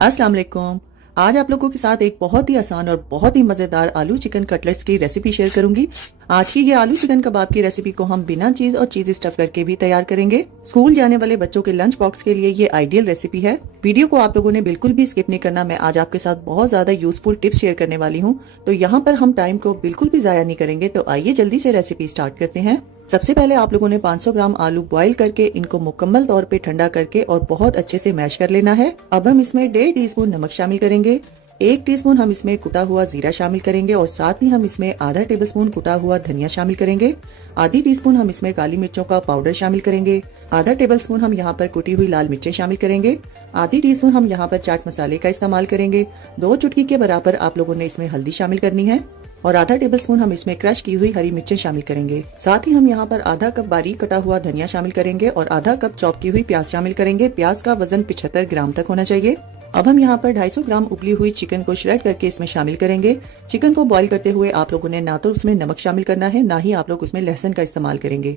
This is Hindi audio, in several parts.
अस्सलाम वालेकुम। आज आप लोगों के साथ एक बहुत ही आसान और बहुत ही मजेदार आलू चिकन कटलेट्स की रेसिपी शेयर करूंगी। आज की ये आलू चिकन कबाब की रेसिपी को हम बिना चीज और चीज स्टफ करके भी तैयार करेंगे। स्कूल जाने वाले बच्चों के लंच बॉक्स के लिए ये आइडियल रेसिपी है। वीडियो को आप लोगों ने बिल्कुल भी स्किप नहीं करना। मैं आज आपके साथ बहुत ज्यादा यूजफुल टिप्स शेयर करने वाली हूँ, तो यहाँ पर हम टाइम को बिल्कुल भी जाया नहीं करेंगे। तो आइए जल्दी से रेसिपी स्टार्ट करते हैं। सबसे पहले आप लोगों ने 500 ग्राम आलू बॉईल करके इनको मुकम्मल तौर पे ठंडा करके और बहुत अच्छे से मैश कर लेना है। अब हम इसमें 1.5 टीस्पून नमक शामिल करेंगे, 1 टीस्पून हम इसमें कुटा हुआ जीरा शामिल करेंगे और साथ ही हम इसमें आधा टेबलस्पून कुटा हुआ धनिया शामिल करेंगे। आधी टीस्पून हम इसमें काली मिर्चों का पाउडर शामिल करेंगे। आधा टेबलस्पून हम यहाँ पर कुटी हुई लाल मिर्चें शामिल करेंगे। आधी टीस्पून हम यहाँ पर चाट मसाले का इस्तेमाल करेंगे। 2 चुटकी के बराबर आप लोगों ने इसमें हल्दी शामिल करनी है और आधा टेबलस्पून हम इसमें क्रश की हुई हरी मिर्चें शामिल करेंगे। साथ ही हम यहाँ पर आधा कप बारीक कटा हुआ धनिया शामिल करेंगे और आधा कप चॉप की हुई प्याज शामिल करेंगे। प्याज का वजन 75 ग्राम तक होना चाहिए। अब हम यहाँ पर 250 ग्राम उबली हुई चिकन को श्रेड करके इसमें शामिल करेंगे। चिकन को बॉईल करते हुए आप लोगों ने ना तो उसमें नमक शामिल करना है, ना ही आप लोग उसमें लहसुन का इस्तेमाल करेंगे।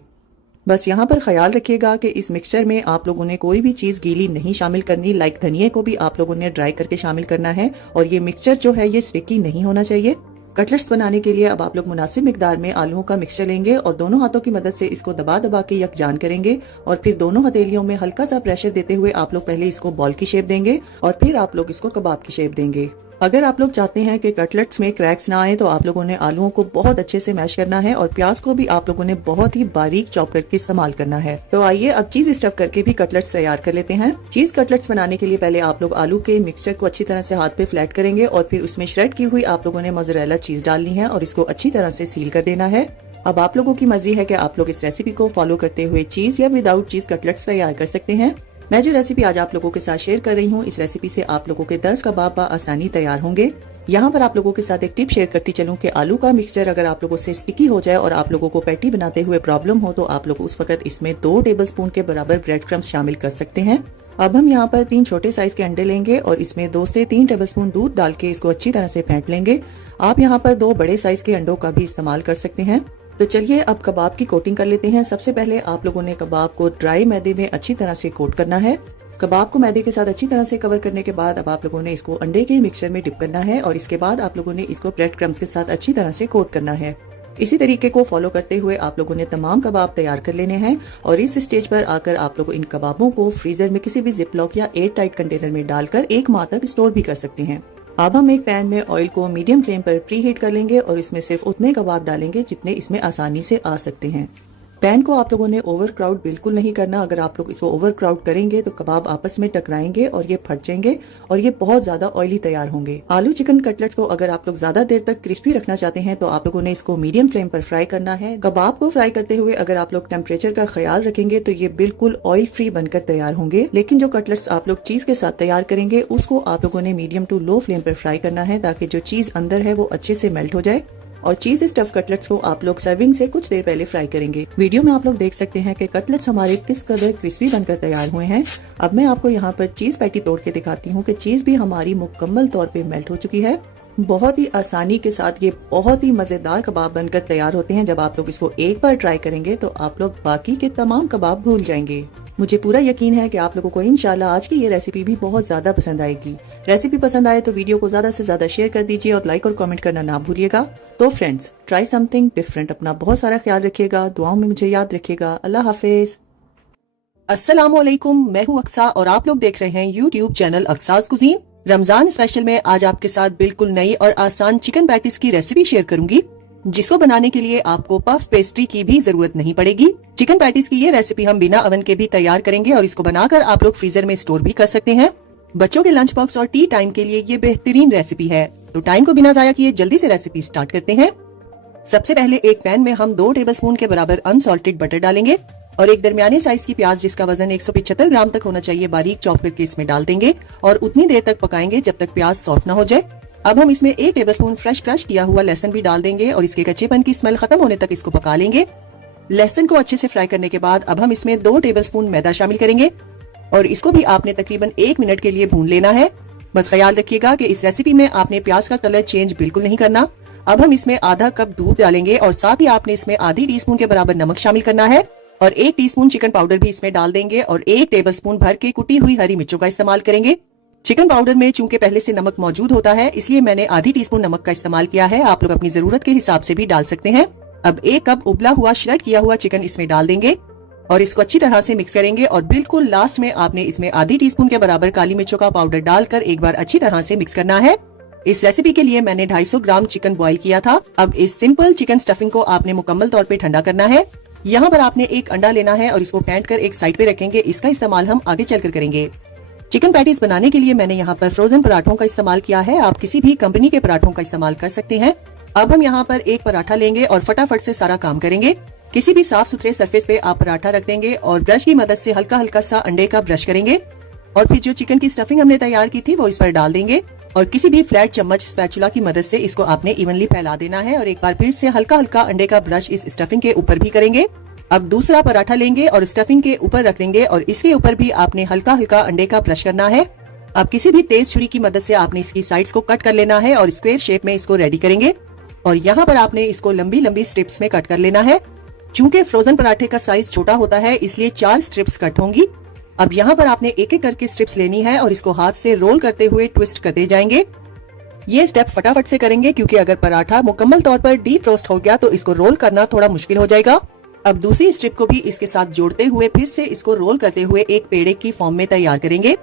बस यहाँ पर ख्याल रखिएगा कि इस मिक्सचर में आप लोगों ने कोई भी चीज गीली नहीं शामिल करनी। लाइक धनिया को भी आप लोगों ने ड्राई करके शामिल करना है और ये मिक्सचर जो है ये स्टिकी नहीं होना चाहिए। कटलेट्स बनाने के लिए अब आप लोग मुनासिब मिकदार में आलूओं का मिक्सचर लेंगे और दोनों हाथों की मदद से इसको दबा दबा के यकजान करेंगे और फिर दोनों हथेलियों में हल्का सा प्रेशर देते हुए आप लोग पहले इसको बॉल की शेप देंगे और फिर आप लोग इसको कबाब की शेप देंगे। अगर आप लोग चाहते हैं कि कटलेट्स में क्रैक्स ना आए तो आप लोगों ने आलूओं को बहुत अच्छे से मैश करना है और प्याज को भी आप लोगों ने बहुत ही बारीक चॉप करके इस्तेमाल करना है। तो आइए अब चीज स्टफ करके भी कटलेट्स तैयार कर लेते हैं। चीज कटलेट्स बनाने के लिए पहले आप लोग आलू के मिक्सचर को अच्छी तरह से हाथ पे फ्लैट करेंगे और फिर उसमें श्रेड की हुई आप लोगों ने मोज़रेला चीज डालनी है और इसको अच्छी तरह से सील कर देना है। अब आप लोगों की मर्जी है कि आप लोग इस रेसिपी को फॉलो करते हुए चीज या विदाउट चीज कटलेट्स तैयार कर सकते हैं। मैं जो रेसिपी आज आप लोगों के साथ शेयर कर रही हूँ, इस रेसिपी से आप लोगों के 10 कबाब आसानी तैयार होंगे। यहाँ पर आप लोगों के साथ एक टिप शेयर करती चलूं कि आलू का मिक्सचर अगर आप लोगों से स्टिकी हो जाए और आप लोगों को पैटी बनाते हुए प्रॉब्लम हो तो आप लोग उस वक्त इसमें 2 टेबलस्पून के बराबर ब्रेड क्रम्स शामिल कर सकते हैं। अब हम यहाँ पर 3 छोटे साइज के अंडे लेंगे और इसमें 2 से 3 टेबलस्पून दूध डाल के इसको अच्छी तरह से फेंट लेंगे। आप यहाँ पर 2 बड़े साइज के अंडों का भी इस्तेमाल कर सकते हैं। तो चलिए अब कबाब की कोटिंग कर लेते हैं। सबसे पहले आप लोगों ने कबाब को ड्राई मैदे में अच्छी तरह से कोट करना है। कबाब को मैदे के साथ अच्छी तरह से कवर करने के बाद अब आप लोगों ने इसको अंडे के मिक्सचर में डिप करना है और इसके बाद आप लोगों ने इसको ब्रेड क्रम्स के साथ अच्छी तरह से कोट करना है। इसी तरीके को फॉलो करते हुए आप लोगों ने तमाम कबाब तैयार कर लेने हैं और इस स्टेज पर आकर आप लोग इन कबाबों को फ्रीजर में किसी भी जिपलॉक या एयर टाइट कंटेनर में डालकर 1 माह तक स्टोर भी कर सकते हैं। अब हम एक पैन में ऑयल को मीडियम फ्लेम पर प्री हीट कर लेंगे और इसमें सिर्फ उतने कबाब डालेंगे जितने इसमें आसानी से आ सकते हैं। पैन को आप लोगों ने ओवर क्राउड बिल्कुल नहीं करना। अगर आप लोग इसको ओवर क्राउड करेंगे तो कबाब आपस में टकराएंगे और ये फट जाएंगे और ये बहुत ज्यादा ऑयली तैयार होंगे। आलू चिकन कटलेट्स को अगर आप लोग ज्यादा देर तक क्रिस्पी रखना चाहते हैं तो आप लोगों ने इसको मीडियम फ्लेम पर फ्राई करना है। कबाब को फ्राई करते हुए अगर आप लोग टेम्परेचर का ख्याल रखेंगे तो ये बिल्कुल ऑयल फ्री बनकर तैयार होंगे। लेकिन जो कटलेट्स आप लोग चीज के साथ तैयार करेंगे उसको आप लोगों ने मीडियम टू लो फ्लेम पर फ्राई करना है ताकि जो चीज अंदर है वो अच्छे से मेल्ट हो जाए। और चीज स्टफ कटलेट्स को आप लोग सर्विंग से कुछ देर पहले फ्राई करेंगे। वीडियो में आप लोग देख सकते हैं कि कटलेट्स हमारे किस कदर क्रिस्पी बनकर तैयार हुए हैं। अब मैं आपको यहाँ पर चीज पैटी तोड़ के दिखाती हूँ कि चीज भी हमारी मुकम्मल तौर पे मेल्ट हो चुकी है। बहुत ही आसानी के साथ ये बहुत ही मजेदार कबाब बनकर तैयार होते हैं। जब आप लोग इसको एक बार ट्राई करेंगे तो आप लोग बाकी के तमाम कबाब भूल जाएंगे। मुझे पूरा यकीन है कि आप लोगों को इंशाल्लाह आज की ये रेसिपी भी बहुत ज्यादा पसंद आएगी। रेसिपी पसंद आए तो वीडियो को ज्यादा से ज्यादा शेयर कर दीजिए और लाइक और कमेंट करना ना भूलिएगा। तो फ्रेंड्स, ट्राई समथिंग डिफरेंट। अपना बहुत सारा ख्याल रखिएगा, दुआओं में मुझे याद रखिएगा। अल्लाह हाफिज। अस्सलाम वालेकुम, मैं हूँ अक्सा और आप लोग देख रहे हैं YouTube channel Aqsa's cuisine. Ramzan special में आज आपके साथ बिल्कुल नई और आसान चिकन पैटीज की रेसिपी शेयर करूंगी, जिसको बनाने के लिए आपको पफ पेस्ट्री की भी जरूरत नहीं पड़ेगी। चिकन पैटीज की ये रेसिपी हम बिना ओवन के भी तैयार करेंगे और इसको बनाकर आप लोग फ्रीजर में स्टोर भी कर सकते हैं। बच्चों के लंच बॉक्स और टी टाइम के लिए ये बेहतरीन रेसिपी है। तो टाइम को बिना जाया किए जल्दी से रेसिपी स्टार्ट करते हैं। सबसे पहले एक पैन में हम 2 टेबलस्पून के बराबर अनसॉल्टेड बटर डालेंगे और एक दरमियाने साइज की प्याज जिसका वजन 175 ग्राम तक होना चाहिए बारीक चॉप करके इसमें डाल देंगे और उतनी देर तक पकाएंगे जब तक प्याज सॉफ्ट ना हो जाए। अब हम इसमें 1 टेबलस्पून फ्रेश क्रश किया हुआ लहसुन भी डाल देंगे और इसके कच्चेपन की स्मेल खत्म होने तक इसको पका लेंगे। लहसुन को अच्छे से फ्राई करने के बाद अब हम इसमें 2 टेबलस्पून मैदा शामिल करेंगे और इसको भी आपने तकरीबन 1 मिनट के लिए भून लेना है। बस ख्याल रखिएगा कि इस रेसिपी में आपने प्याज का कलर चेंज बिल्कुल नहीं करना। अब हम इसमें आधा कप दूध डालेंगे और साथ ही आपने इसमें आधी टीस्पून के बराबर नमक शामिल करना है और 1 टीस्पून चिकन पाउडर भी इसमें डाल देंगे और 1 टेबलस्पून भर के कुटी हुई हरी मिर्चों का इस्तेमाल करेंगे। चिकन पाउडर में चूंकि पहले से नमक मौजूद होता है, इसलिए मैंने आधी टीस्पून नमक का इस्तेमाल किया है। आप लोग अपनी जरूरत के हिसाब से भी डाल सकते हैं। अब 1 कप उबला हुआ श्रेड किया हुआ चिकन इसमें डाल देंगे और इसको अच्छी तरह से मिक्स करेंगे। और बिल्कुल लास्ट में आपने इसमें आधी टीस्पून के बराबर काली मिर्चों का पाउडर डालकर एक बार अच्छी तरह से मिक्स करना है। इस रेसिपी के लिए मैंने 250 ग्राम चिकन बॉईल किया था। अब इस सिंपल चिकन स्टफिंग को आपने मुकम्मल तौर पे ठंडा करना है। यहाँ पर आपने एक अंडा लेना है और इसको फेंट कर एक साइड पे रखेंगे। इसका इस्तेमाल हम आगे चलकर करेंगे। चिकन पैटीज बनाने के लिए मैंने यहाँ पर फ्रोजन पराठों का इस्तेमाल किया है। आप किसी भी कंपनी के पराठों का इस्तेमाल कर सकते हैं। अब हम यहाँ पर एक पराठा लेंगे और फटाफट से सारा काम करेंगे। किसी भी साफ सुथरे सरफेस पे आप पराठा रख देंगे और ब्रश की मदद से हल्का हल्का सा अंडे का ब्रश करेंगे और फिर जो चिकन की स्टफिंग हमने तैयार की थी वो इस पर डाल देंगे और किसी भी फ्लैट चम्मच स्पैचुला की मदद से इसको आपने इवनली फैला देना है और एक बार फिर से हल्का हल्का अंडे का ब्रश इस स्टफिंग के ऊपर भी करेंगे। अब दूसरा पराठा लेंगे और स्टफिंग के ऊपर रख देंगे और इसके ऊपर भी आपने हल्का हल्का अंडे का ब्रश करना है। अब किसी भी तेज छुरी की मदद से आपने इसकी साइड्स को कट कर लेना है और स्क्वायर शेप में इसको रेडी करेंगे और यहाँ पर आपने इसको लंबी लंबी स्ट्रिप्स में कट कर लेना है। चूंकि फ्रोजन पराठे का साइज छोटा होता है, इसलिए 4 स्ट्रिप्स कट होंगी। अब यहाँ पर आपने एक एक करके स्ट्रिप्स लेनी है और इसको हाथ से रोल करते हुए ट्विस्ट करते जाएंगे। ये स्टेप फटाफट से करेंगे क्योंकि अगर पराठा मुकम्मल तौर पर डीप रोस्ट हो गया तो इसको रोल करना थोड़ा मुश्किल हो जाएगा। अब दूसरी स्ट्रिप को भी इसके साथ जोड़ते हुए फिर से इसको रोल करते हुए एक पेड़े की फॉर्म में तैयार करेंगे।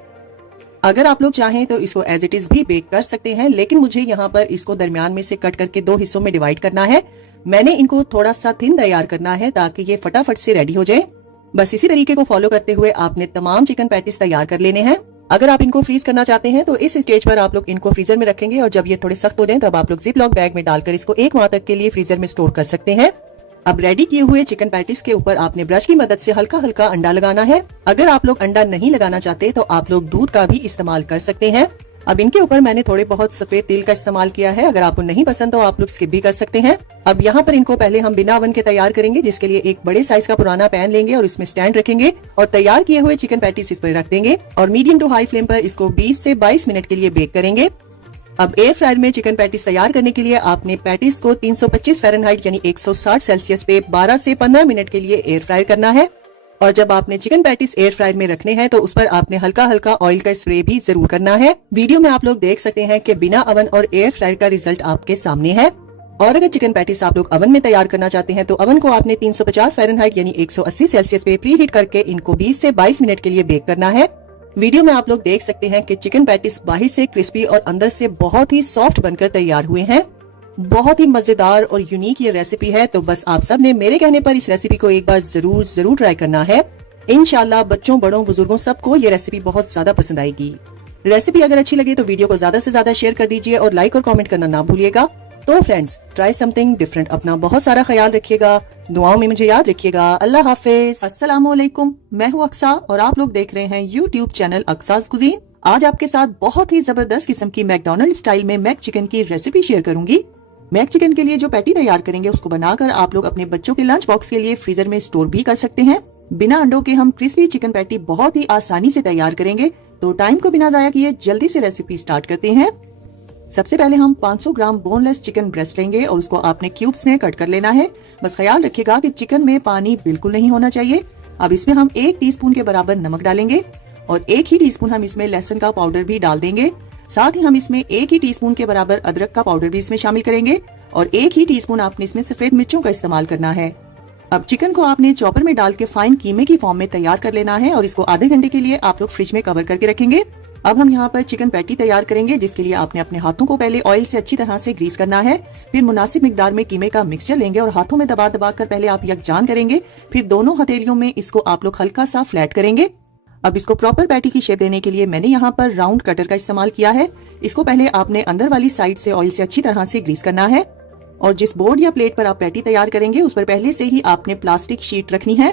अगर आप लोग चाहें तो इसको एज इट इज भी बेक कर सकते हैं, लेकिन मुझे यहाँ पर इसको दरमियान में से कट करके 2 हिस्सों में डिवाइड करना है। मैंने इनको थोड़ा सा थिन तैयार करना है ताकि ये फटाफट से रेडी हो जाए। बस इसी तरीके को फॉलो करते हुए आपने तमाम चिकन पैटीज तैयार कर लेने हैं। अगर आप इनको फ्रीज करना चाहते हैं तो इस स्टेज पर आप लोग इनको फ्रीजर में रखेंगे और जब ये थोड़े सख्त हो जाएं तब आप लोग जिप लॉक बैग में डालकर इसको 1 माह तक के लिए फ्रीजर में स्टोर कर सकते हैं। अब रेडी किए हुए चिकन पैटीज के ऊपर आपने ब्रश की मदद से हल्का हल्का अंडा लगाना है। अगर आप लोग अंडा नहीं लगाना चाहते तो आप लोग दूध का भी इस्तेमाल कर सकते हैं। अब इनके ऊपर मैंने थोड़े बहुत सफेद तिल का इस्तेमाल किया है। अगर आपको नहीं पसंद तो आप लोग स्किप भी कर सकते हैं। अब यहाँ पर इनको पहले हम बिना ओवन के तैयार करेंगे, जिसके लिए एक बड़े साइज का पुराना पैन लेंगे और इसमें स्टैंड रखेंगे और तैयार किए हुए चिकन पैटीज इस पर रख देंगे और मीडियम टू हाई फ्लेम पर इसको 20 से 22 मिनट के लिए बेक करेंगे। अब एयर फ्रायर में चिकन पैटीज तैयार करने के लिए आपने पैटीज को 325 फ़ारेनहाइट यानी 160 सेल्सियस पे 12 से 15 मिनट के लिए एयर फ्राई करना है। और जब आपने चिकन पैटीज एयर फ्रायर में रखने हैं तो उस पर आपने हल्का हल्का ऑयल का स्प्रे भी जरूर करना है। वीडियो में आप लोग देख सकते हैं कि बिना ओवन और एयर फ्रायर का रिजल्ट आपके सामने है। और अगर चिकन पैटीज आप लोग ओवन में तैयार करना चाहते हैं तो ओवन को आपने 350 फ़ारेनहाइट यानी 180 सेल्सियस पे प्री हीट करके इनको 20 से 22 मिनट के लिए बेक करना है। वीडियो में आप लोग देख सकते हैं कि चिकन पैटीज बाहर से क्रिस्पी और अंदर से बहुत ही सॉफ्ट बनकर तैयार हुए हैं। बहुत ही मजेदार और यूनिक ये रेसिपी है, तो बस आप सब ने मेरे कहने पर इस रेसिपी को एक बार जरूर ट्राई करना है। इंशाल्लाह बच्चों बड़ों बुजुर्गों सबको ये रेसिपी बहुत ज्यादा पसंद आएगी। रेसिपी अगर अच्छी लगे तो वीडियो को ज्यादा से ज्यादा शेयर कर दीजिए और लाइक और कमेंट करना ना भूलिएगा। तो फ्रेंड्स, ट्राई समथिंग डिफरेंट। अपना बहुत सारा ख्याल रखिएगा, दुआओं में मुझे याद रखिएगा। अल्लाह हाफिज। अस्सलामुअलैकुम, मैं हूँ अक्सा और आप लोग देख रहे हैं यूट्यूब चैनल अक्साज कुजीन। आज आपके साथ बहुत ही जबरदस्त किस्म की मैकडोनल्ड स्टाइल में मैक चिकन की रेसिपी शेयर करूंगी। मैक चिकन के लिए जो पैटी तैयार करेंगे उसको बनाकर आप लोग अपने बच्चों के लंच बॉक्स के लिए फ्रीजर में स्टोर भी कर सकते हैं। बिना अंडों के हम क्रिस्पी चिकन पैटी बहुत ही आसानी से तैयार करेंगे, तो टाइम को बिना जाया किए जल्दी से रेसिपी स्टार्ट करते हैं। सबसे पहले हम 500 ग्राम बोनलेस चिकन ब्रेस्ट लेंगे और उसको आपने क्यूब्स में कट कर लेना है। बस ख्याल रखिएगा कि चिकन में पानी बिल्कुल नहीं होना चाहिए। अब इसमें हम 1 टीस्पून के बराबर नमक डालेंगे और 1 ही टीस्पून हम इसमें लहसुन का पाउडर भी डाल देंगे। साथ ही हम इसमें 1 ही टीस्पून के बराबर अदरक का पाउडर भी इसमें शामिल करेंगे और 1 ही टीस्पून आपने इसमें सफेद मिर्चों का इस्तेमाल करना है। अब चिकन को आपने चॉपर में डाल के फाइन कीमे की फॉर्म में तैयार कर लेना है और इसको आधे घंटे के लिए आप लोग फ्रिज में कवर करके रखेंगे। अब हम यहाँ पर चिकन पैटी तैयार करेंगे, जिसके लिए आपने अपने हाथों को पहले ऑयल से अच्छी तरह से ग्रीस करना है। फिर मुनासिब मिकदार में कीमे का मिक्सचर लेंगे और हाथों में दबा दबा कर पहले आप यकजान करेंगे। फिर दोनों हथेलियों में इसको आप लोग हल्का सा फ्लैट करेंगे। अब इसको प्रॉपर पैटी की शेप देने के लिए मैंने यहाँ पर राउंड कटर का इस्तेमाल किया है। इसको पहले आपने अंदर वाली साइड से ऑयल से अच्छी तरह से ग्रीस करना है और जिस बोर्ड या प्लेट पर आप पैटी तैयार करेंगे उस पर पहले से ही आपने प्लास्टिक शीट रखनी है।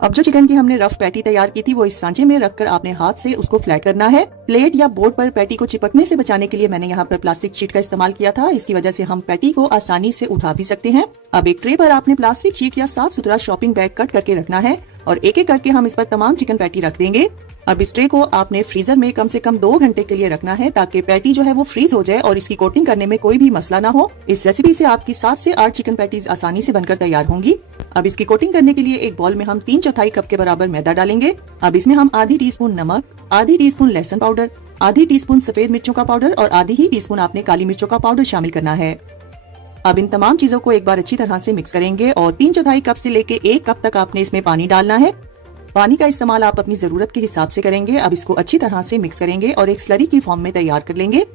अब जो चिकन की हमने रफ पैटी तैयार की थी वो इस सांचे में रखकर आपने हाथ से उसको फ्लैट करना है। प्लेट या बोर्ड पर पैटी को चिपकने से बचाने के लिए मैंने यहाँ पर प्लास्टिक शीट का इस्तेमाल किया था। इसकी वजह से हम पैटी को आसानी से उठा भी सकते हैं। अब एक ट्रे पर आपने प्लास्टिक शीट या साफ सुथरा शॉपिंग बैग कट करके रखना है और एक एक करके हम इस पर तमाम चिकन पैटी रख देंगे। अब इस ट्रे को आपने फ्रीजर में कम से कम 2 घंटे के लिए रखना है ताकि पैटी जो है वो फ्रीज हो जाए और इसकी कोटिंग करने में कोई भी मसला ना हो। इस रेसिपी से आपकी 7 से 8 चिकन पैटीज आसानी से बनकर तैयार होंगी। अब इसकी कोटिंग करने के लिए एक बॉल में हम 3/4 कप के बराबर मैदा डालेंगे। अब इसमें हम आधी टीस्पून नमक, आधी टीस्पून लहसुन पाउडर, आधी टीस्पून सफेद मिर्चों का पाउडर और आधी ही टीस्पून आपने काली मिर्चों का पाउडर शामिल करना है। अब इन तमाम चीजों को एक बार अच्छी तरह से मिक्स करेंगे और 3/4 कप से लेके 1 कप तक आपने इसमें पानी डालना है। पानी का इस्तेमाल आप अपनी जरूरत के हिसाब से करेंगे। अब इसको अच्छी तरह से मिक्स करेंगे और एक स्लरी की फॉर्म में तैयार कर लेंगे।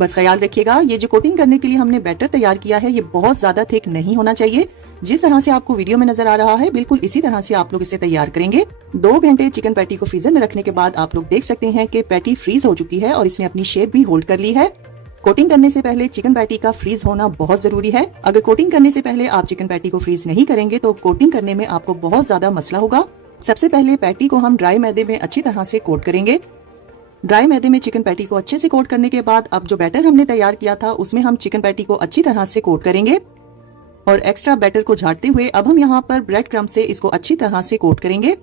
बस ख्याल रखिएगा, ये जो कोटिंग करने के लिए हमने बैटर तैयार किया है ये बहुत ज्यादा थिक नहीं होना चाहिए। जिस तरह से आपको वीडियो में नजर आ रहा है बिल्कुल इसी तरह से आप लोग इसे तैयार करेंगे। 2 घंटे चिकन पैटी को फ्रीजर में रखने के बाद आप लोग देख सकते हैं कि पैटी फ्रीज हो चुकी है और इसने अपनी शेप भी होल्ड कर ली है। कोटिंग करने से पहले चिकन पैटी का फ्रीज होना बहुत जरूरी है। अगर कोटिंग करने से पहले आप चिकन पैटी को फ्रीज नहीं करेंगे तो कोटिंग करने में आपको बहुत ज्यादा मसला होगा। सबसे पहले पैटी को हम ड्राई मैदे में अच्छी तरह से कोट करेंगे। ड्राई मैदे में चिकन पैटी को अच्छे से कोट करने के बाद अब जो बैटर हमने तैयार किया था उसमें हम चिकन पैटी को अच्छी तरह से कोट करेंगे और एक्स्ट्रा बैटर को झाड़ते हुए अब हम यहाँ पर ब्रेड क्रम्ब से इसको अच्छी तरह से कोट करेंगे।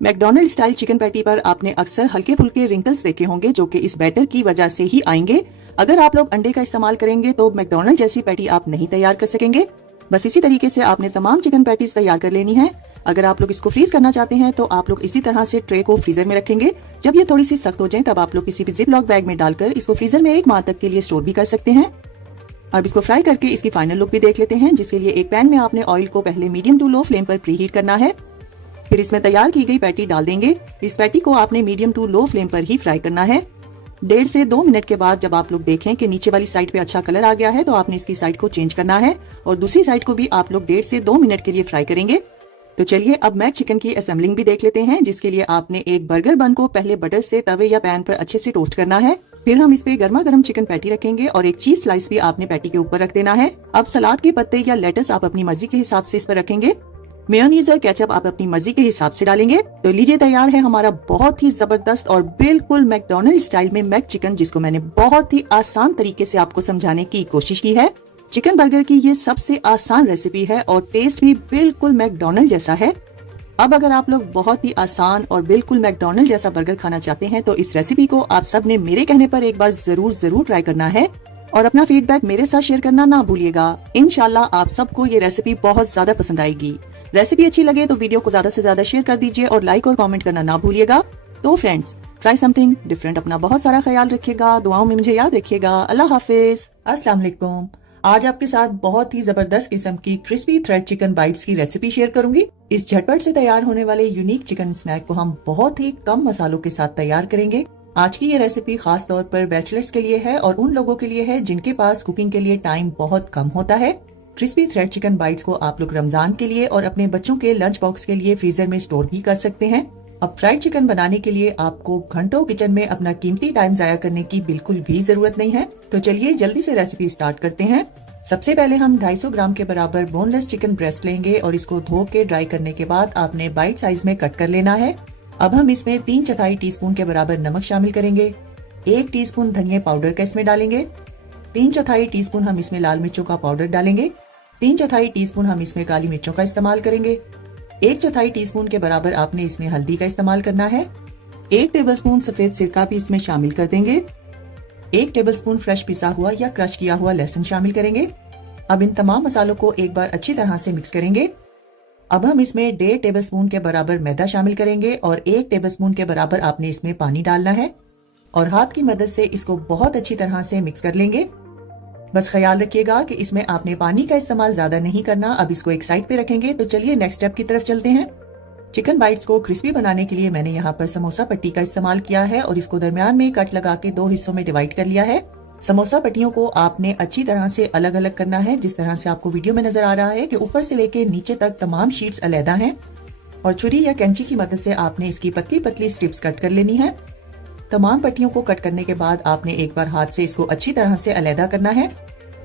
मैकडॉनल्ड स्टाइल चिकन पैटी पर आपने अक्सर हल्के फुल्के रिंकल्स देखे होंगे जो कि इस बैटर की वजह से ही आएंगे। अगर आप लोग अंडे का इस्तेमाल करेंगे तो मैकडॉनल्ड जैसी पैटी आप नहीं तैयार कर सकेंगे। बस इसी तरीके से आपने तमाम चिकन पैटीज तैयार कर लेनी है। अगर आप लोग इसको फ्रीज करना चाहते हैं तो आप लोग इसी तरह से ट्रे को फ्रीजर में रखेंगे। जब ये थोड़ी सी सख्त हो जाए तब आप लोग किसी भी जिप लॉक बैग में डालकर इसको फ्रीजर में 1 माह तक के लिए स्टोर भी कर सकते हैं। अब इसको फ्राई करके इसकी फाइनल लुक भी देख लेते हैं, जिसके लिए एक पैन में आपने ऑयल को पहले मीडियम टू लो फ्लेम पर प्रीहीट करना है। फिर इसमें तैयार की गई पैटी डाल देंगे। इस पैटी को आपने मीडियम टू लो फ्लेम पर ही फ्राई करना है। 1.5 से 2 मिनट के बाद जब आप लोग देखें कि नीचे वाली साइड पे अच्छा कलर आ गया है तो आपने इसकी साइड को चेंज करना है और दूसरी साइड को भी आप लोग 1.5 से 2 मिनट के लिए फ्राई करेंगे। तो चलिए अब मैक चिकन की असेंबलिंग भी देख लेते हैं, जिसके लिए आपने एक बर्गर बन को पहले बटर से तवे या पैन पर अच्छे से टोस्ट करना है। फिर हम इस पे गर्मा गर्म चिकन पैटी रखेंगे और एक चीज स्लाइस भी आपने पैटी के ऊपर रख देना है। अब सलाद के पत्ते या लेटस आप अपनी मर्जी के हिसाब से इस पर रखेंगे। मेयोनीज और केचप आप अपनी मर्जी के हिसाब से डालेंगे। तो लीजिए तैयार है हमारा बहुत ही जबरदस्त और बिल्कुल मैकडॉनल्ड स्टाइल में मैक चिकन, जिसको मैंने बहुत ही आसान तरीके से आपको समझाने की कोशिश की है। चिकन बर्गर की ये सबसे आसान रेसिपी है और टेस्ट भी बिल्कुल मैकडॉनल्ड जैसा है। अब अगर आप लोग बहुत ही आसान और बिल्कुल मैकडॉनल्ड जैसा बर्गर खाना चाहते हैं तो इस रेसिपी को आप सब ने मेरे कहने पर एक बार जरूर ट्राई करना है और अपना फीडबैक मेरे साथ शेयर करना ना भूलिएगा। इंशाल्लाह आप सबको ये रेसिपी बहुत ज्यादा पसंद आएगी। रेसिपी अच्छी लगे तो वीडियो को ज्यादा से ज्यादा शेयर कर दीजिए और लाइक और कमेंट करना ना भूलिएगा। तो फ्रेंड्स, ट्राई समथिंग डिफरेंट। अपना बहुत सारा ख्याल रखिएगा, दुआओं में मुझे याद रखिएगा। अल्लाह हाफिज, अस्सलाम वालेकुम। आज आपके साथ बहुत ही जबरदस्त किस्म की क्रिस्पी थ्रेड चिकन बाइट्स की रेसिपी शेयर करूंगी। इस झटपट से तैयार होने वाले यूनिक चिकन स्नैक को हम बहुत ही कम मसालों के साथ तैयार करेंगे। आज की ये रेसिपी खास तौर पर बैचलर्स के लिए है और उन लोगों के लिए है जिनके पास कुकिंग के लिए टाइम बहुत कम होता है। क्रिस्पी थ्रेड चिकन बाइट्स को आप लोग रमजान के लिए और अपने बच्चों के लंच बॉक्स के लिए फ्रीजर में स्टोर भी कर सकते हैं। अब फ्राइड चिकन बनाने के लिए आपको घंटों किचन में अपना कीमती टाइम जाया करने की बिल्कुल भी जरूरत नहीं है। तो चलिए जल्दी से रेसिपी स्टार्ट करते हैं। सबसे पहले हम 250 ग्राम के बराबर बोनलेस चिकन ब्रेस्ट लेंगे और इसको धो के ड्राई करने के बाद आपने बाइट साइज में कट कर लेना है। अब हम इसमें 3/4 टीस्पून के बराबर नमक शामिल करेंगे। 1 टीस्पून धनिया पाउडर का इसमें डालेंगे। 3/4 टीस्पून हम इसमें लाल मिर्चों का पाउडर डालेंगे। 3/4 टीस्पून हम इसमें काली मिर्चों का इस्तेमाल करेंगे। 1/4 टीस्पून के बराबर आपने इसमें हल्दी का इस्तेमाल करना है। 1 टेबलस्पून सफेद सिरका भी इसमें शामिल कर देंगे। 1 टेबलस्पून फ्रेश पिसा हुआ या क्रश किया हुआ लहसुन शामिल करेंगे। अब इन तमाम मसालों को एक बार अच्छी तरह से मिक्स करेंगे। अब हम इसमें 1.5 टेबलस्पून के बराबर मैदा शामिल करेंगे और 1 टेबलस्पून के बराबर आपने इसमें पानी डालना है और हाथ की मदद से इसको बहुत अच्छी तरह से मिक्स कर लेंगे। बस ख्याल रखिएगा कि इसमें आपने पानी का इस्तेमाल ज्यादा नहीं करना। अब इसको एक साइड पे रखेंगे। तो चलिए नेक्स्ट स्टेप की तरफ चलते हैं। चिकन बाइट्स को क्रिस्पी बनाने के लिए मैंने यहाँ पर समोसा पट्टी का इस्तेमाल किया है और इसको दरमियान में कट लगा के 2 हिस्सों में डिवाइड कर लिया है। समोसा पट्टियों को आपने अच्छी तरह से अलग अलग करना है, जिस तरह से आपको वीडियो में नजर आ रहा है कि ऊपर से लेके नीचे तक तमाम शीट्स अलहदा हैं और छुरी या कैंची की मदद से आपने इसकी पतली पतली स्ट्रिप्स कट कर लेनी है। तमाम पट्टियों को कट करने के बाद आपने एक बार हाथ से इसको अच्छी तरह से अलहदा करना है।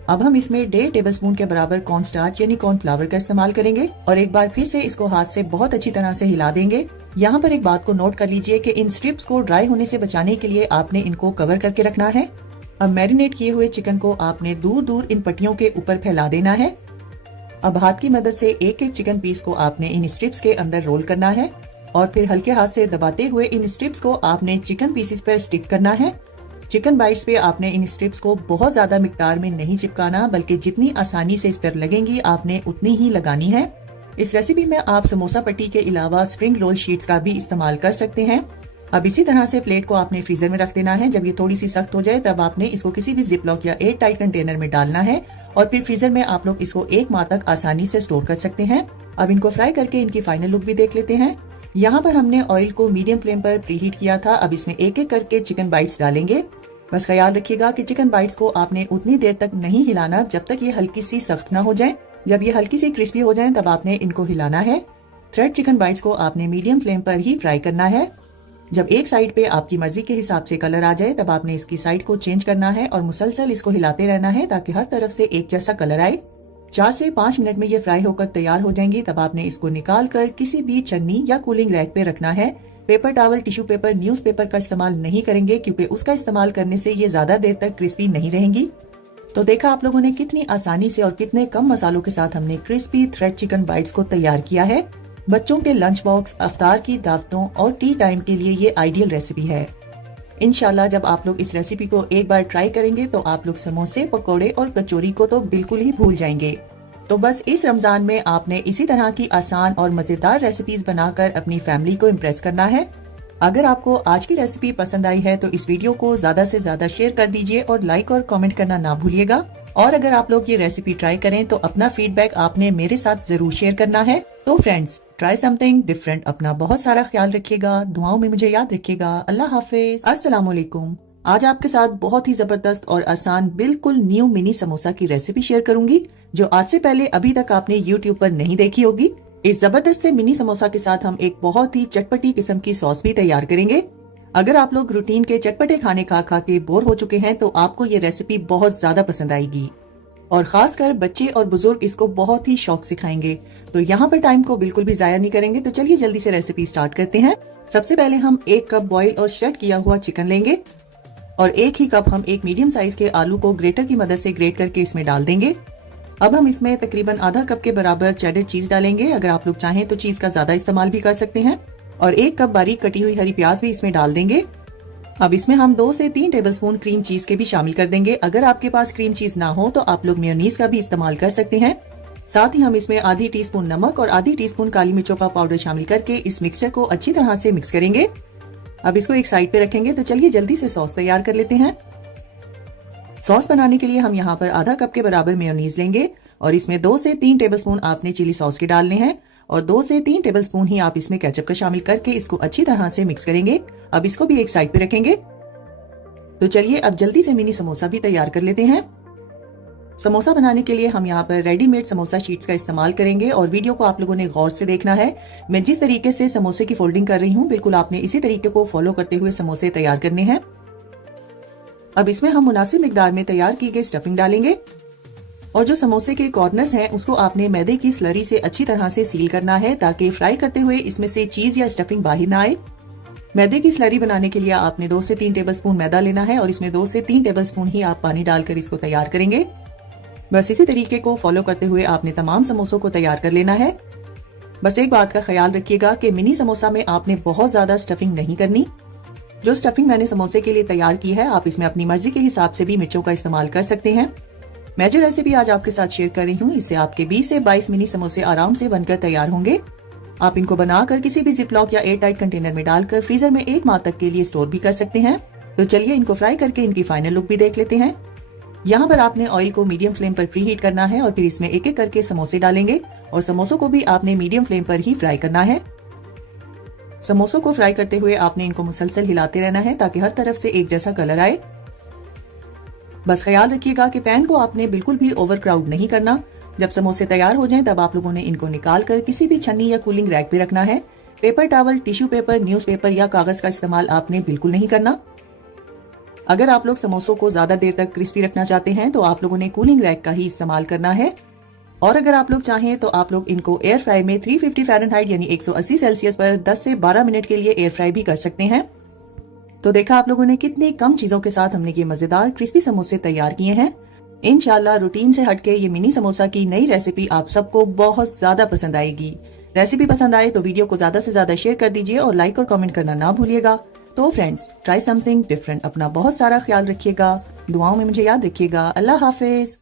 अब हम इसमें 1.5 टेबलस्पून के बराबर कॉर्न स्टार्च यानी कॉर्नफ्लावर का इस्तेमाल करेंगे और एक बार फिर से इसको हाथ से बहुत अच्छी तरह से हिला देंगे। यहाँ पर एक बात को नोट कर लीजिए कि इन स्ट्रिप्स को ड्राई होने से बचाने के लिए आपने इनको कवर करके रखना है। अब मैरिनेट किए हुए चिकन को आपने दूर दूर इन पट्टियों के ऊपर फैला देना है। अब हाथ की मदद से एक एक चिकन पीस को आपने इन स्ट्रिप्स के अंदर रोल करना है और फिर हल्के हाथ से दबाते हुए इन स्ट्रिप्स को आपने चिकन पीसेस पर स्टिक करना है। चिकन बाइट्स पे आपने इन स्ट्रिप्स को बहुत ज्यादा मिकदार में नहीं चिपकाना, बल्कि जितनी आसानी से इस पर लगेंगी आपने उतनी ही लगानी है। इस रेसिपी में आप समोसा पट्टी के अलावा स्प्रिंग रोल शीट्स का भी इस्तेमाल कर सकते हैं। अब इसी तरह से प्लेट को आपने फ्रीजर में रख देना है। जब ये थोड़ी सी सख्त हो जाए तब आपने इसको किसी भी जिप लॉक या एयर टाइट कंटेनर में डालना है और फिर फ्रीजर में आप लोग इसको 1 माह तक आसानी से स्टोर कर सकते हैं। अब इनको फ्राई करके इनकी फाइनल लुक भी देख लेते हैं। यहाँ पर हमने ऑयल को मीडियम फ्लेम पर प्रीहीट किया था। अब इसमें एक एक करके चिकन बाइट्स डालेंगे। बस ख्याल रखिएगा कि चिकन बाइट्स को आपने उतनी देर तक नहीं हिलाना जब तक ये हल्की सी सख्त ना हो जाए। जब ये हल्की सी क्रिस्पी हो जाए तब आपने इनको हिलाना है। थ्रेड चिकन बाइट्स को आपने मीडियम फ्लेम पर ही फ्राई करना है। जब एक साइड पे आपकी मर्जी के हिसाब से कलर आ जाए तब आपने इसकी साइड को चेंज करना है और मुसलसल इसको हिलाते रहना है ताकि हर तरफ से एक जैसा कलर आए। 4 से 5 मिनट में ये फ्राई होकर तैयार हो जाएंगी। तब आपने इसको निकाल कर किसी भी छन्नी या कूलिंग रैक पे रखना है। Paper towel, tissue paper, news paper का इस्तेमाल नहीं करेंगे क्योंकि उसका इस्तेमाल करने से ये ज्यादा देर तक क्रिस्पी नहीं रहेंगी। तो देखा आप लोगों ने कितनी आसानी से और कितने कम मसालों के साथ हमने क्रिस्पी थ्रेड चिकन बाइट्स को तैयार किया है। बच्चों के लंच बॉक्स, अफ्तार की दावतों और टी टाइम के लिए ये आइडियल रेसिपी है। इंशाल्लाह जब आप लोग इस रेसिपी को एक बार ट्राई करेंगे तो आप लोग समोसे, पकोड़े और कचौरी को तो बिल्कुल ही भूल जाएंगे। तो बस इस रमजान में आपने इसी तरह की आसान और मजेदार रेसिपीज बनाकर अपनी फैमिली को इम्प्रेस करना है। अगर आपको आज की रेसिपी पसंद आई है तो इस वीडियो को ज्यादा से ज्यादा शेयर कर दीजिए और लाइक और कमेंट करना ना भूलिएगा। और अगर आप लोग ये रेसिपी ट्राई करें तो अपना फीडबैक आपने मेरे साथ जरूर शेयर करना है। तो फ्रेंड्स, ट्राई समथिंग डिफरेंट। अपना बहुत सारा ख्याल रखिएगा, दुआओं में मुझे याद रखिएगा। अल्लाह हाफिज। अस्सलाम वालेकुम। आज आपके साथ बहुत ही जबरदस्त और आसान बिल्कुल न्यू मिनी समोसा की रेसिपी शेयर करूंगी जो आज से पहले अभी तक आपने YouTube पर नहीं देखी होगी। इस जबरदस्त से मिनी समोसा के साथ हम एक बहुत ही चटपटी किस्म की सॉस भी तैयार करेंगे। अगर आप लोग रूटीन के चटपटे खाने खा खा के बोर हो चुके हैं तो आपको ये रेसिपी बहुत ज्यादा पसंद आएगी और खासकर बच्चे और बुजुर्ग इसको बहुत ही शौक से खाएंगे। तो यहाँ पर टाइम को बिल्कुल भी जाया नहीं करेंगे। तो चलिए जल्दी से रेसिपी स्टार्ट करते हैं। सबसे पहले हम 1 कप बॉईल और श्रेड किया हुआ चिकन लेंगे और 1 ही कप हम एक मीडियम साइज के आलू को ग्रेटर की मदद से ग्रेट करके इसमें डाल देंगे। अब हम इसमें तकरीबन आधा कप के बराबर चेडर चीज डालेंगे। अगर आप लोग चाहें तो चीज का ज्यादा इस्तेमाल भी कर सकते हैं। और 1 कप बारीक कटी हुई हरी प्याज भी इसमें डाल देंगे। अब इसमें हम 2 से 3 टेबलस्पून क्रीम चीज के भी शामिल कर देंगे। अगर आपके पास क्रीम चीज ना हो तो आप लोग मेयोनीज का भी इस्तेमाल कर सकते हैं। साथ ही हम इसमें आधी टीस्पून नमक और आधी टीस्पून काली मिर्चों का पाउडर शामिल करके इस मिक्सचर को अच्छी तरह से मिक्स करेंगे। अब इसको एक साइड पे रखेंगे। तो चलिए जल्दी से सॉस तैयार कर लेते हैं। सॉस बनाने के लिए हम यहाँ पर आधा कप के बराबर मेयोनीज लेंगे और इसमें 2 से 3 टेबलस्पून आपने चिली सॉस के डालने हैं और 2 से 3 टेबलस्पून ही आप इसमें केचप का शामिल करके इसको अच्छी तरह से मिक्स करेंगे। अब इसको भी एक साइड पे रखेंगे। तो चलिए अब जल्दी से मिनी समोसा भी तैयार कर लेते हैं। समोसा बनाने के लिए हम यहाँ पर रेडीमेड समोसा शीट्स का इस्तेमाल करेंगे और वीडियो को आप लोगों ने गौर से देखना है। मैं जिस तरीके से समोसे की फोल्डिंग कर रही हूँ बिल्कुल आपने इसी तरीके को फॉलो करते हुए समोसे तैयार करने हैं। अब इसमें हम मुनासिब मिकदार में तैयार की गई स्टफिंग डालेंगे और जो समोसे के कॉर्नर्स हैं उसको आपने मैदे की स्लरी से अच्छी तरह से सील करना है ताकि फ्राई करते हुए इसमें से चीज या स्टफिंग बाहर ना आए। मैदे की स्लरी बनाने के लिए आपने 2 से 3 टेबलस्पून मैदा लेना है और इसमें 2 से 3 टेबलस्पून ही आप पानी डालकर इसको तैयार करेंगे। बस इसी तरीके को फॉलो करते हुए आपने तमाम समोसों को तैयार कर लेना है। बस एक बात का ख्याल रखिएगा कि मिनी समोसा में आपने बहुत ज्यादा स्टफिंग नहीं करनी। जो स्टफिंग मैंने समोसे के लिए तैयार की है आप इसमें अपनी मर्जी के हिसाब से भी मिर्चों का इस्तेमाल कर सकते हैं। मैं जो रेसिपी आज आपके साथ शेयर कर रही हूँ इससे आपके 20 से 22 मिनी समोसे आराम से बनकर तैयार होंगे। आप इनको बनाकर किसी भी जिप लॉक या एयर टाइट कंटेनर में डालकर फ्रीजर में 1 माह तक के लिए स्टोर भी कर सकते हैं। तो चलिए इनको फ्राई करके इनकी फाइनल लुक भी देख लेते हैं। यहाँ पर आपने ऑयल को मीडियम फ्लेम पर प्री हीट करना है और फिर इसमें एक एक करके समोसे डालेंगे और समोसों को भी आपने मीडियम फ्लेम पर ही फ्राई करना है। समोसों को फ्राई करते हुए आपने इनको मुसलसल हिलाते रहना है ताकि हर तरफ से एक जैसा कलर आए। बस ख्याल रखिएगा कि पैन को आपने बिल्कुल भी ओवर क्राउड नहीं करना। जब समोसे तैयार हो जाएं तब आप लोगों ने इनको निकाल कर किसी भी छन्नी या कूलिंग रैक पे रखना है। Paper towel, tissue paper, news paper या कागज का इस्तेमाल आपने बिल्कुल नहीं करना। अगर आप लोग समोसों को ज्यादा देर तक क्रिस्पी रखना चाहते हैं तो आप लोगों ने कूलिंग रैक का ही इस्तेमाल करना है। और अगर आप लोग चाहें तो आप लोग इनको एयर फ्राई में 350 फ़ारेनहाइट यानी 180 सेल्सियस पर 10 से 12 मिनट के लिए एयर फ्राई भी कर सकते हैं। तो देखा आप लोगों ने कितनी कम चीजों के साथ हमने ये मजेदार क्रिस्पी समोसे तैयार किए हैं। इंशाल्लाह रूटीन से हटके ये मिनी समोसा की नई रेसिपी आप सबको बहुत ज्यादा पसंद आएगी। रेसिपी पसंद आए तो वीडियो को ज्यादा से ज्यादा शेयर कर दीजिए और लाइक और कमेंट करना ना भूलिएगा। तो फ्रेंड्स, ट्राई समथिंग डिफरेंट। अपना बहुत सारा ख्याल रखिएगा, दुआओं में मुझे याद रखिएगा। अल्लाह हाफिज।